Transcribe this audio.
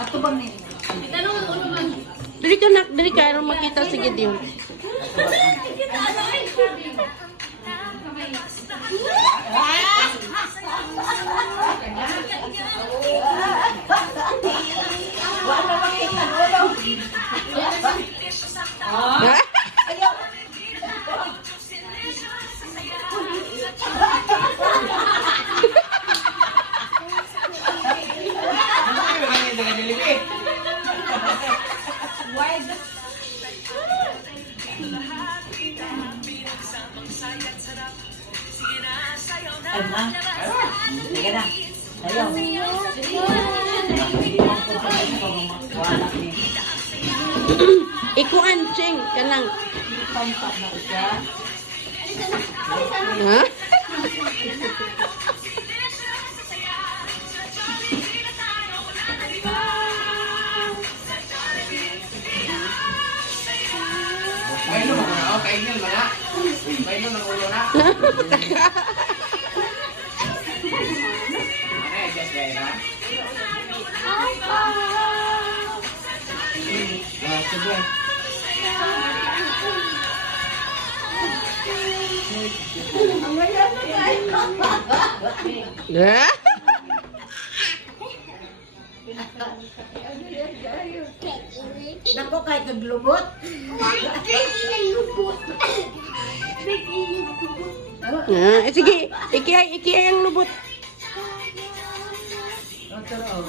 Ato bang ni? Dali ka nak, dali ka. Aron makita sige diyo. Wala makita ulo. Sige na. Ayaw. Ikuan, Ching. Kanang. Pampak na siya. Ha? Mainom ako na. Okay, yun ba na? Mainom ng ulo na. Ano yung just right, ha? Sige. Ha? Nako kay kaglubot. Sige, iki ang lubot. Otro.